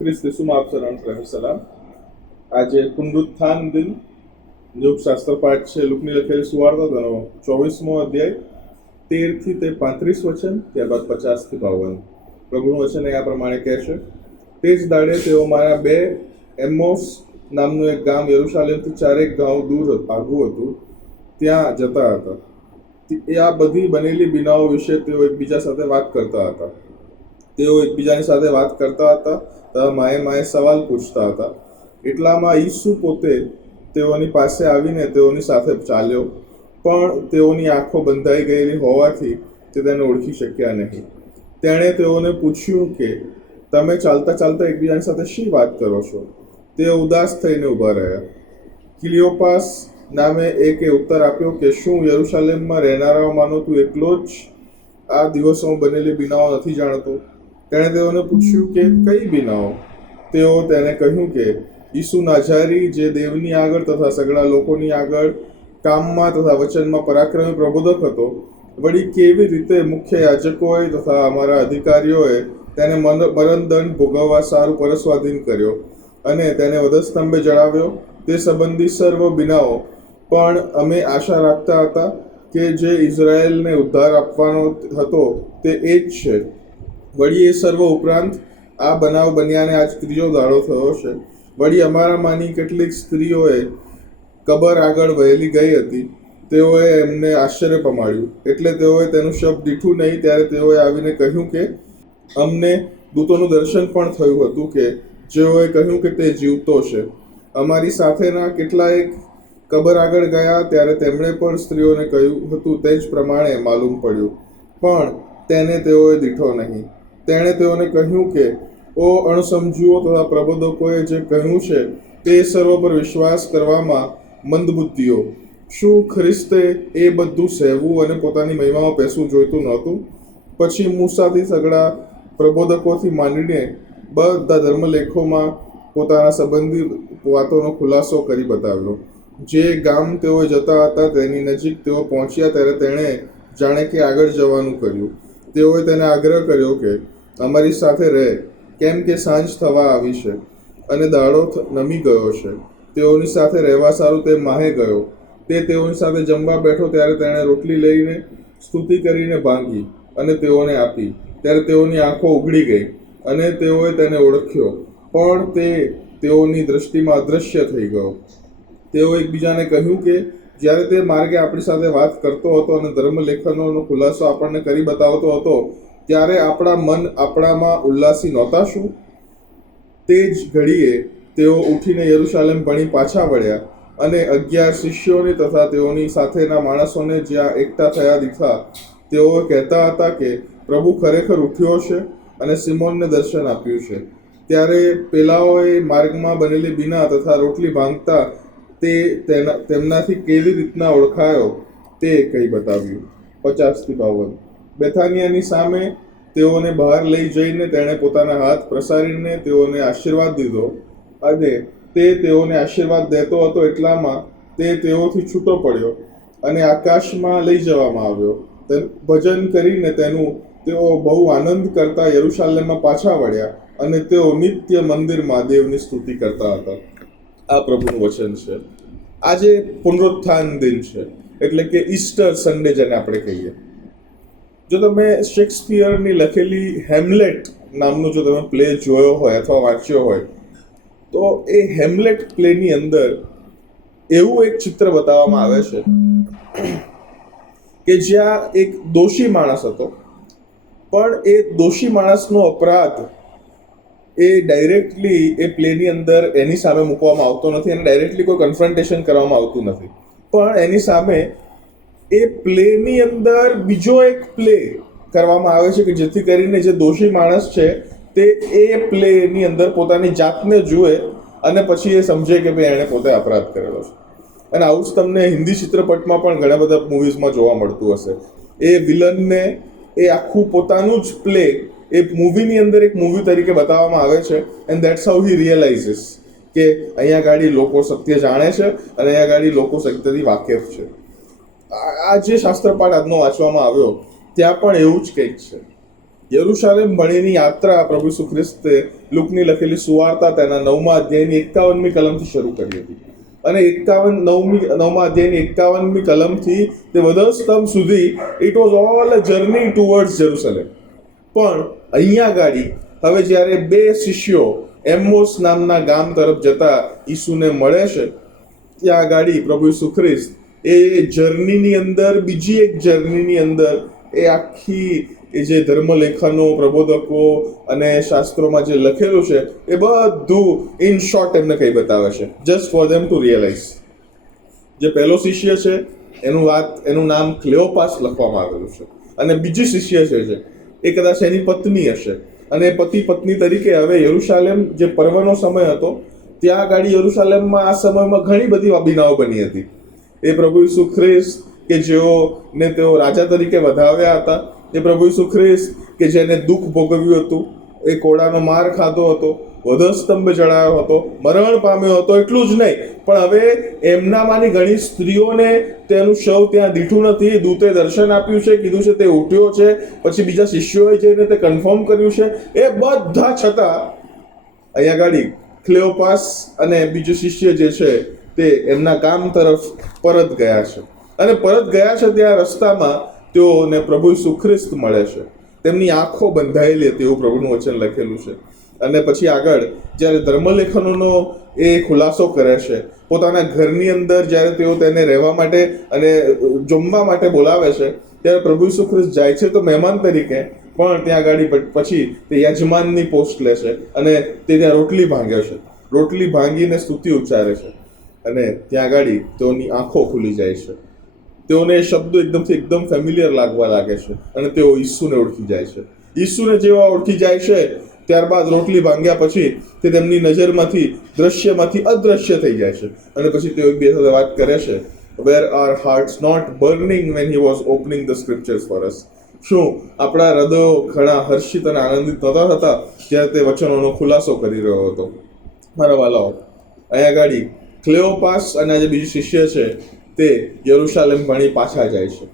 ખ્રિસ્ત ઈસુમાં આપ સર્વાંને સલામ. આજે પુનરુત્થાન દિન યોગ શાસ્ત્ર પાઠ છે લુકની લખેલી સુવાર્તા તેનો 24મો અધ્યાય 13 થી 35 વચન, ત્યારબાદ 50 થી 52. પ્રભુનું વચન આ પ્રમાણે કહે છે: તે જ દાડે તેઓ મારા બે એમોસ નામનું એક ગામ યરુશાલેમથી 4 ગાંવ દૂર આગું હતું ત્યાં જતા હતા. આ બધી બનેલી બીનાઓ વિશે તેઓ એકબીજા સાથે વાત કરતા હતા. તેઓ એકબીજાની સાથે વાત કરતા હતા તથા માએ સવાલ પૂછતા હતા. એટલામાં ઈસુ પોતે તેઓની પાસે આવીને તેઓની સાથે ચાલ્યો, પણ તેઓની આંખો બંધાઈ ગયેલી હોવાથી તે તેને ઓળખી શક્યા નહીં. તેણે તેઓને પૂછ્યું કે તમે ચાલતા ચાલતા એકબીજાની સાથે શી વાત કરો છો? તેઓ ઉદાસ થઈને ઊભા રહ્યા. ક્લિયોપાસ નામે એકે ઉત્તર આપ્યો કે શું યરુશાલેમમાં રહેનારાઓમાંનો તું એકલો જ આ દિવસોમાં બનેલી બીનાઓ નથી જાણતો? તેણે તેઓને પૂછ્યું કે કઈ બીનાઓ? તેઓ તેને કહ્યું કે ઈસુ નાઝારી, જે દેવની આગળ તથા સગળા લોકોની આગળ કામમાં તથા વચનમાં પરાક્રમી પ્રબોધક હતો, વળી કેવી રીતે મુખ્ય યાજકોએ તથા અમારા અધિકારીઓએ તેને મરણદંડ ભોગવવા સારું પરસ્વાધીન કર્યો અને તેને વધસ્તંભે જડાવ્યો. તે સંબંધી સર્વ બીનાઓ પણ અમે આશા રાખતા હતા કે જે ઇઝરાયેલને ઉદ્ધાર આપવાનો હતો તે એ જ છે. વળી એ સર્વ ઉપરાંત આ બનાવ બન્યાને આજ ત્રીજો દાડો થયો છે. વળી અમારામાંની કેટલીક સ્ત્રીઓએ કબર આગળ વહેલી ગઈ હતી. તેઓએ એમને આશ્ચર્ય પમાડ્યું, એટલે તેઓએ તેનું શબ્દ દીઠું નહીં. ત્યારે તેઓએ આવીને કહ્યું કે અમને દૂતોનું દર્શન પણ થયું હતું કે જેઓએ કહ્યું કે તે જીવતો છે. અમારી સાથેના કેટલાક કબર આગળ ગયા ત્યારે તેમણે પણ સ્ત્રીઓને કહ્યું હતું તે જ પ્રમાણે માલુમ પડ્યું, પણ તેને તેઓએ દીઠો નહીં. તેણે તેઓને કહ્યું કે ઓ અણસમજુઓ તથા પ્રબોધકોએ જે કહ્યું છે તે સર્વ પર વિશ્વાસ કરવામાં મંદબુદ્ધિઓ, શું ખ્રિસ્તે એ બધું સહેવું અને પોતાની મહિમામાં બેસવું જોઈતું નહોતું? પછી મૂસાથી સગળા પ્રબોધકોથી માંડીને બધા ધર્મલેખોમાં પોતાના સંબંધી વાતોનો ખુલાસો કરી બતાવ્યો. જે ગામ તેઓ જતા હતા તેની નજીક તેઓ પહોંચ્યા ત્યારે તેણે જાણે કે આગળ જવાનું કર્યું. તેઓએ તેને આગ્રહ કર્યો કે અમારી સાથે રહે, કેમ કે સાંજ થવા આવી છે અને દાડો નમી ગયો છે. તેઓની સાથે રહેવા સારું તે માહે ગયો. તે તેઓની સાથે જમવા બેઠો ત્યારે તેણે રોટલી લઈને સ્તુતિ કરીને ભાંગી અને તેઓને આપી. ત્યારે તેઓની આંખો ઉઘડી ગઈ અને તેઓએ તેને ઓળખ્યો, પણ તે તેઓની દ્રષ્ટિમાં અદૃશ્ય થઈ ગયો. તેઓ એકબીજાને કહ્યું કે જ્યારે તે માર્ગે આપણી સાથે વાત કરતો હતો અને ધર્મલેખનોનો ખુલાસો આપણને કરી બતાવતો હતો, ત્યારે આપણા મન આપણામાં ઉલ્લાસી નહોતા શું? તે જ ઘડીએ તેઓ ઉઠીને યરુશાલેમ ભણી પાછા વળ્યા અને 11 શિષ્યોને તથા તેઓની સાથેના માણસોને જ્યાં એકઠા થયા દીઠા. તેઓ કહેતા હતા કે પ્રભુ ખરેખર ઉઠ્યો છે અને સિમોનને દર્શન આપ્યું છે. ત્યારે પેલાઓએ માર્ગમાં બનેલી બીના તથા રોટલી ભાંગતા તે તેમનાથી કેવી રીતના ઓળખાયો તે કહી બતાવ્યું. 50 થી 52. બેથાનિયાની સામે તેઓને બહાર લઈ જઈને તેણે પોતાના હાથ પ્રસારીને તેઓને આશીર્વાદ દીધો અને તે તેઓને આશીર્વાદ દેતો હતો એટલામાં તે તેઓથી છૂટો પડ્યો અને આકાશમાં લઈ જવામાં આવ્યો. ભજન કરીને તેનું તેઓ બહુ આનંદ કરતા યરુશાલેમમાં પાછા વળ્યા અને તેઓ નિત્ય મંદિરમાં દેવની સ્તુતિ કરતા હતા. આ પ્રભુનું વચન છે. આજે પુનરુત્થાન દિન છે, એટલે કે ઈસ્ટર સન્ડે જેને આપણે કહીએ. જો તમે શેક્સપિયરની લખેલી હેમ્લેટ નામનું જો તમે પ્લે જોયો હોય અથવા વાંચ્યો હોય, તો એ હેમ્લેટ પ્લેની અંદર એવું એક ચિત્ર બતાવવામાં આવે છે કે જ્યાં એક દોષી માણસ હતો, પણ એ દોષી માણસનો અપરાધ એ ડાયરેક્ટલી એ પ્લેની અંદર એની સામે મૂકવામાં આવતો નથી અને ડાયરેક્ટલી કોઈ કન્ફ્રન્ટેશન કરવામાં આવતું નથી, પણ એની સામે એ પ્લેની અંદર બીજો એક પ્લે કરવામાં આવે છે કે જેથી કરીને જે દોષી માણસ છે તે એ પ્લેની અંદર પોતાની જાતને જુએ અને પછી એ સમજે કે ભાઈ એણે પોતે અપરાધ કરેલો છે. અને આવું જ તમને હિન્દી ચિત્રપટમાં પણ ઘણા બધા મૂવીઝમાં જોવા મળતું હશે. એ વિલનને એ આખું પોતાનું જ પ્લે એ મૂવીની અંદર એક મૂવી તરીકે બતાવવામાં આવે છે એન્ડ દેટ્સ હાઉ હી રિયલાઇઝિસ કે અહીંયા ગાડી લોકો સત્ય જાણે છે અને અહીંયા ગાડી લોકો સત્યથી વાકેફ છે. આ જે શાસ્ત્રપાઠ આજનો વાંચવામાં આવ્યો ત્યાં પણ એવું જ કંઈક છે. યરુશાલેમ ભણીની યાત્રા પ્રભુ ઈસુ ખ્રિસ્તે લુકની લખેલી સુવાર્તા તેના 9મા અધ્યાયની 51મી કલમથી શરૂ કરી હતી. અને 9મા અધ્યાયની 51મી કલમથી તે વધસ્તંભ સુધી it was all a journey towards Jerusalem. પણ અહીંયા ગાડી હવે જ્યારે બે શિષ્યો એમ્મોસ નામના ગામ તરફ જતા ઈસુને મળે છે, ત્યાં ગાડી પ્રભુ ઈસુ ખ્રિસ્ત એ જર્નીની અંદર, બીજી એક જર્નીની અંદર એ આખી એ જે ધર્મલેખનો, પ્રબોધકો અને શાસ્ત્રોમાં જે લખેલું છે એ બધું ઇન શોર્ટ એમને કઈ બતાવે છે, just for them to realise. જે પહેલો શિષ્ય છે એનું નામ ક્લેઓપાસ લખવામાં આવેલું છે, અને બીજી શિષ્ય છે એ કદાચ એની પત્ની હશે, અને પતિ પત્ની તરીકે હવે યરુશાલેમ જે પર્વનો સમય હતો ત્યાં ગાડી યરુશાલેમમાં આ સમયમાં ઘણી બધી અભિનવો બની હતી. એ પ્રભુ ઈસુ ખ્રિસ્ત કે જેઓને તેઓ રાજા તરીકે વધાવ્યા હતા, એ પ્રભુ ઈસુ ખ્રિસ્ત કે જેને દુઃખ ભોગવ્યું હતું, એ કોડાનો માર ખાધો હતો, વધસ્તંભ ચડાયો હતો, મરણ પામ્યો હતો, એટલું જ નહીં પણ હવે એમનામાંની ઘણી સ્ત્રીઓને તેનું શવ ત્યાં દીઠું નથી, દૂતે દર્શન આપ્યું છે, કીધું છે તે ઉઠ્યો છે, પછી બીજા શિષ્યોએ જઈને તે કન્ફર્મ કર્યું છે. એ બધા છતાં અહીંયા ગાડી ક્લેઓપાસ અને બીજો શિષ્ય જે છે તે એમના ગામ તરફ પરત ગયા છે. અને પરત ગયા છે ત્યાં રસ્તામાં તેઓને પ્રભુ ઈસુ ખ્રિસ્ત મળે છે. તેમની આંખો બંધાયેલી હતી એવું પ્રભુનું વચન લખેલું છે. અને પછી આગળ જ્યારે ધર્મલેખનોનો એ ખુલાસો કરે છે, પોતાના ઘરની અંદર જ્યારે તેઓ તેને રહેવા માટે અને જમવા માટે બોલાવે છે, ત્યારે પ્રભુ ઈસુ ખ્રિસ્ત જાય છે તો મહેમાન તરીકે, પણ ત્યાં ગાડી પછી તે યજમાનની પોસ્ટ લે છે અને તે ત્યાં રોટલી ભાંગે છે. રોટલી ભાંગીને સ્તુતિ ઉચ્ચારે છે અને ત્યાં ગાડી તેઓની આંખો ખુલી જાય છે. તેઓને એ શબ્દો એકદમ ફેમિલિયર લાગવા લાગે છે અને તેઓ ઈસુને ઓળખી જાય છે. ઈસુને જેવા ઓળખી જાય છે ત્યારબાદ રોટલી ભાંગ્યા પછી તે તેમની નજરમાંથી, દ્રશ્યમાંથી અદ્રશ્ય થઈ જાય છે અને પછી તેઓ એકબીજા સાથે વાત કરે છે. Were our hearts not burning when he was opening the scriptures for us? શું આપણા હૃદયો ઘણા હર્ષિત અને આનંદિત નહોતા થતા જ્યારે તે વચનોનો ખુલાસો કરી રહ્યો હતો? મારા વાલાઓ, અહીંયા ગાડી ક્લેઓપાસ અને જે બીજું શિષ્ય છે તે યરુશાલેમ ભણી પાછા જાય છે.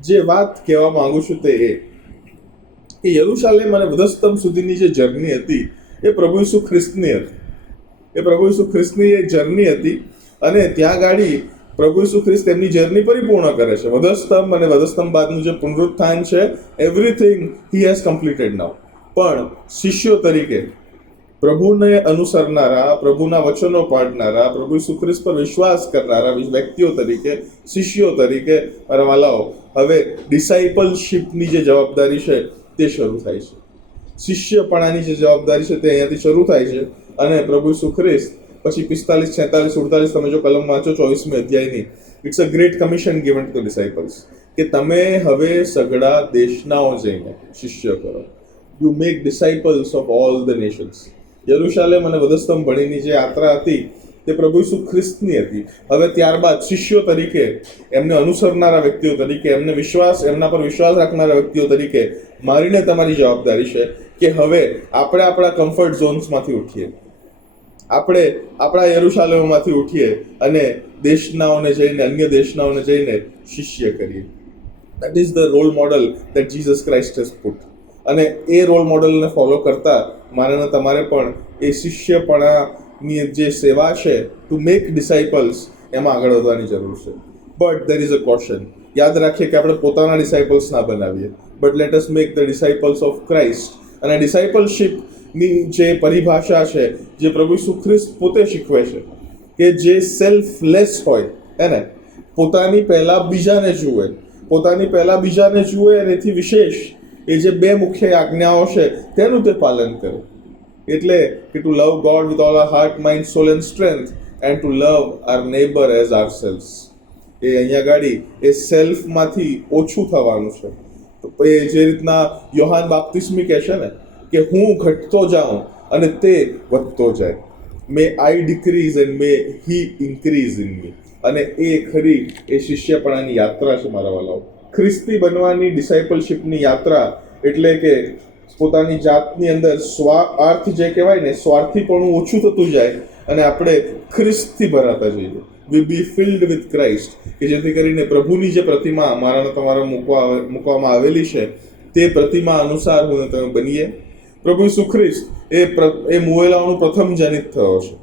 જે વાત કહેવા માંગુ છું તે એ કે યરુશાલેમ અને વધસ્તંભ સુધીની જે જર્ની હતી એ પ્રભુ ઈસુ ખ્રિસ્તની હતી. એ પ્રભુ ઈસુ ખ્રિસ્તની એક જર્ની હતી અને ત્યાં ગાડી પ્રભુ ઈસુ ખ્રિસ્ત એમની જર્ની પરિપૂર્ણ કરે છે. વધસ્તંભ અને વધસ્તંભ બાદનું જે પુનરુત્થાન છે, એવરીથિંગ હી હેઝ કમ્પ્લીટેડ નાઉ. પણ શિષ્યો તરીકે પ્રભુને અનુસરનારા, પ્રભુના વચનો પાડનારા, પ્રભુ ઈસુ ખ્રિસ્ત પર વિશ્વાસ કરનારા વ્યક્તિઓ તરીકે, શિષ્યો તરીકે મારા વાલાઓ, હવે ડિસાઇપલશીપની જે જવાબદારી છે તે શરૂ થાય છે. શિષ્યપણાની જે જવાબદારી છે તે અહીંયાથી શરૂ થાય છે અને પ્રભુ ઈસુ ખ્રિસ્ત પછી 45, 46, 48 તમે જો કલમ વાંચો 24મી અધ્યાયની, it's a great commission given to disciples કે તમે હવે સઘળા દેશનાઓ જઈને શિષ્ય કરો. You make disciples of all the nations. યરુશાલેમ અને વધસ્તંભ ભણીની જે યાત્રા હતી તે પ્રભુ ઈસુ ખ્રિસ્તની હતી. હવે ત્યારબાદ શિષ્યો તરીકે, એમને અનુસરનારા વ્યક્તિઓ તરીકે, એમના પર વિશ્વાસ રાખનારા વ્યક્તિઓ તરીકે મારીને તમારી જવાબદારી છે કે હવે આપણે આપણા કમ્ફર્ટ ઝોન્સમાંથી ઉઠીએ, આપણે આપણા યરુશાલેમમાંથી ઉઠીએ અને દેશનાઓને જઈને, અન્ય દેશનાઓને જઈને શિષ્ય કરીએ. That is the role model that Jesus Christ has put. અને એ રોલ મોડલને ફોલો કરતા મારે તમારે પણ એ શિષ્યપણાની જે સેવા છે, ટુ મેક ડિસાઇપલ્સ, એમાં આગળ વધવાની જરૂર છે. But there is a caution. યાદ રાખીએ કે આપણે પોતાના ડિસાઇપલ્સ ના બનાવીએ, but let us make the disciples of Christ. અને ડિસાઇપલશીપની જે પરિભાષા છે, જે પ્રભુ ઈસુ ખ્રિસ્ત પોતે શીખવે છે, કે જે સેલ્ફલેસ હોય, એને પોતાની પહેલા બીજાને જુએ, પોતાની પહેલા બીજાને જુએ, અને એથી વિશેષ એ જે બે મુખ્ય આજ્ઞાઓ છે તેનું તે પાલન કરે. એટલે કે to love God with all our heart, mind, soul and strength and to love our neighbour as ourselves. એ અહીંયા ગાડી એ સેલ્ફમાંથી ઓછું થવાનું છે. તો એ જે રીતના યોહાન બાપ્તિસ્મી કહે છે ને કે હું ઘટતો જાઉં અને તે વધતો જાય, may I decrease and may he increase in me. અને એ ખરી એ શિષ્યપણાની યાત્રા છે મારા વાલાઓ. ખ્રિસ્તી બનવાની ડિસાઇપલશીપની યાત્રા એટલે કે પોતાની જાતની અંદર સ્વાર્થ જે કહેવાય ને, સ્વાર્થીપણું ઓછું થતું જાય અને આપણે ખ્રિસ્તથી ભરાતા જઈએ. વી બી ફિલ્ડ વિથ ક્રાઇસ્ટ, કે જેથી કરીને પ્રભુની જે પ્રતિમા મારા તમારા મૂકવામાં આવેલી છે તે પ્રતિમા અનુસાર હું ને તમે બનીએ. પ્રભુ ઈસુ ખ્રિસ્ત એ મુવેલાઓનો પ્રથમ જનિત થયો છે.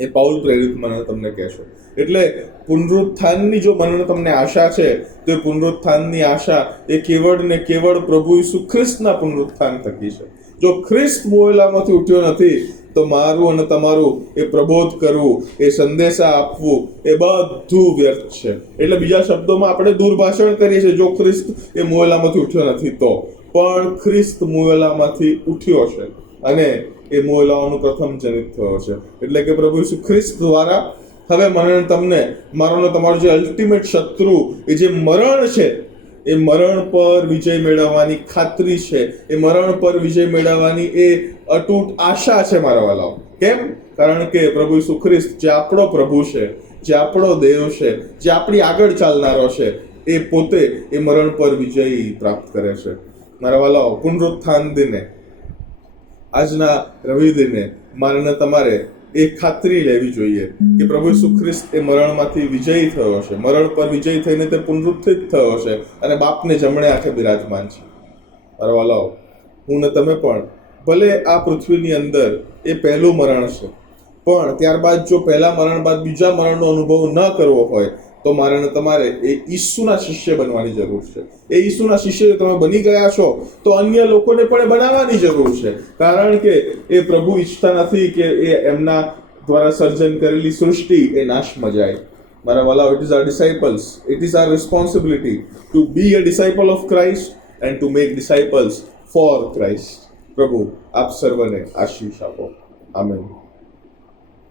એ પાઉલ પ્રેરિત મને તમને કહેશો. એટલે પુનરુત્થાનની જો મને તમને આશા છે તો એ પુનરુત્થાનની આશા એ કેવળ ને કેવળ પ્રભુ ઈસુ ખ્રિસ્તના પુનરુત્થાન થકી છે. જો ખ્રિસ્ત મુવેલામાંથી ઉઠ્યો નથી તો મારું અને તમારું એ પ્રબોધ કરવું, એ સંદેશા આપવું, એ બધું વ્યર્થ છે. એટલે બીજા શબ્દોમાં આપણે દુર્ભાષણ કરીએ છીએ જો ખ્રિસ્ત એ મુવેલામાંથી ઉઠ્યો નથી તો. પણ ખ્રિસ્ત મુવેલામાંથી ઉઠ્યો છે અને એ મુવેલાઓનું પ્રથમ જનિત થયો છે. એટલે કે પ્રભુ ઈસુ ખ્રિસ્ત દ્વારા હવે મને તમને મારો ને તમારો જે અલ્ટિમેટ શત્રુ એ જે મરણ છે એ મરણ પર વિજય મેળવવાની ખાતરી છે. એ મરણ પર વિજય મેળવવાની એ અતૂટ આશા છે મારા વાલાઓ. કેમ? કારણ કે પ્રભુ ઈસુ ખ્રિસ્ત જે આપણો પ્રભુ છે, જે આપણો દેવ છે, જે આપણી આગળ ચાલનારો છે, એ પોતે એ મરણ પર વિજય પ્રાપ્ત કરે છે. મારા વાલાઓ, પુનરુત્થાન દિને, આજના રવિ દિને મારે તમારે એ ખાતરી લેવી જોઈએ કે પ્રભુ ઈસુ ખ્રિસ્ત એ મરણમાંથી વિજયી થયો છે. મરણ પર વિજય થઈને તે પુનરુત્થિત થયો છે અને બાપને જમણે હાથે બિરાજમાન છે. મારા વાલાઓ, હું ને તમે પણ ભલે આ પૃથ્વીની અંદર એ પહેલું મરણ છે, પણ ત્યારબાદ જો પહેલા મરણ બાદ બીજા મરણનો અનુભવ ન કરવો હોય તો મારે ને તમારે એ ઈસુના શિષ્ય બનવાની જરૂર છે. એ ઈસુના શિષ્ય તમે બની ગયા છો તો અન્ય લોકોને પણ બનાવવાની જરૂર છે. કારણ કે એ પ્રભુ ઈચ્છતા નથી કે એ એમના દ્વારા સર્જન કરેલી સૃષ્ટિ એ નાશમાં જાય. મારા વાલા, it is our disciples, it is our responsibility to be a disciple of Christ and to make disciples for Christ. પ્રભુ આપ સર્વને આશીષ આપો. આમેન.